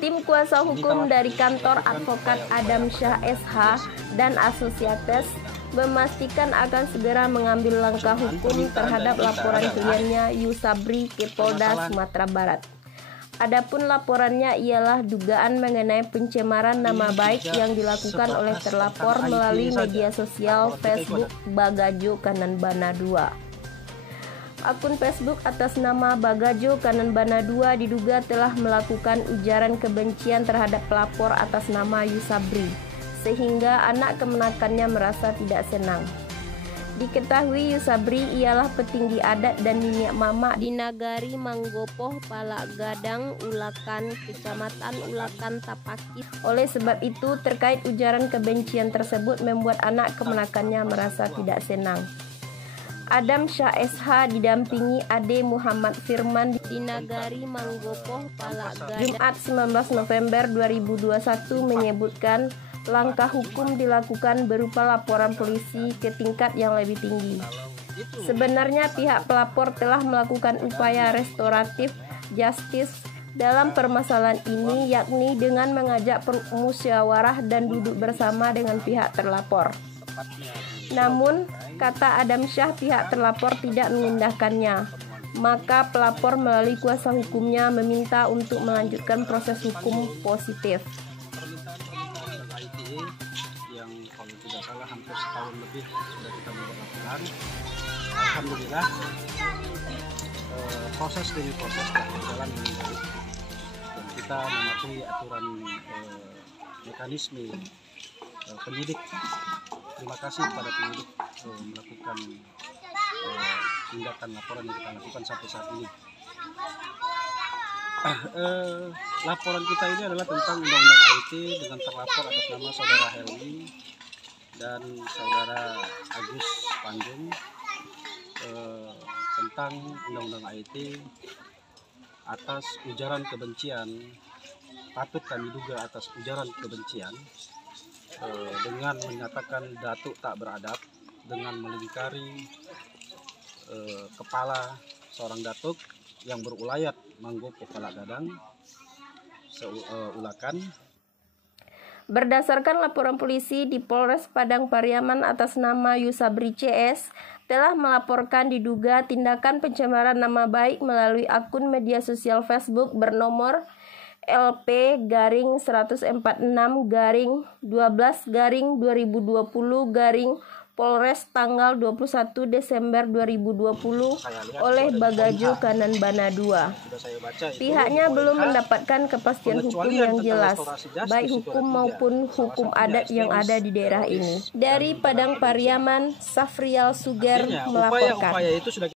Tim kuasa hukum dari kantor advokat Adam Syah SH dan Asosiates memastikan akan segera mengambil langkah hukum terhadap laporan kliennya Yusabri ke Polda Sumatera Barat. Adapun laporannya ialah dugaan mengenai pencemaran nama baik yang dilakukan oleh terlapor melalui media sosial Facebook Bagajo Kananbana 2. Akun Facebook atas nama Bagajo Kananbana 2 diduga telah melakukan ujaran kebencian terhadap pelapor atas nama Yusabri, sehingga anak kemenakannya merasa tidak senang. Diketahui Yusabri ialah petinggi adat dan niniak mama di Nagari Manggopoh, Palagadang, Ulakan, Kecamatan Ulakan, Tapakis. Oleh sebab itu, terkait ujaran kebencian tersebut membuat anak kemenakannya merasa tidak senang. Adam Syah SH didampingi Ade Muhammad Firman di Nagari Manggopoh, Palagadang, Jumat 19 November 2021 menyebutkan langkah hukum dilakukan berupa laporan polisi ke tingkat yang lebih tinggi. Sebenarnya pihak pelapor telah melakukan upaya restoratif justice dalam permasalahan ini, yakni dengan mengajak musyawarah dan duduk bersama dengan pihak terlapor. Namun, kata Adam Syah, pihak terlapor tidak mengindahkannya. Maka pelapor melalui kuasa hukumnya meminta untuk melanjutkan proses hukum positif. Yang kalau tidak salah hampir setahun lebih sudah kita memperlakukan. Alhamdulillah proses demi proses berjalan dengan baik dan kita mematuhi aturan mekanisme penyidik. Terima kasih kepada penyidik melakukan tindakan laporan yang kita lakukan sampai saat ini. Laporan kita ini adalah tentang undang-undang IT dengan terlapor atas nama saudara Helmi dan saudara Agus Panjung tentang undang-undang IT atas ujaran kebencian, patut kami duga atas ujaran kebencian dengan menyatakan datuk tak beradab, dengan melingkari kepala seorang datuk yang berulayat Manggopoh Palagadang, Ulakan. Berdasarkan laporan polisi di Polres Padang Pariaman atas nama Yusabri CS telah melaporkan diduga tindakan pencemaran nama baik melalui akun media sosial Facebook bernomor LP-166-12-2020 Polres tanggal 21 Desember 2020 oleh Bagajo Kananbana 2. Pihaknya belum mendapatkan kepastian hukum yang jelas, baik hukum maupun hukum adat yang ada di daerah ini. Dari Padang Pariaman, Safrial Suger melaporkan.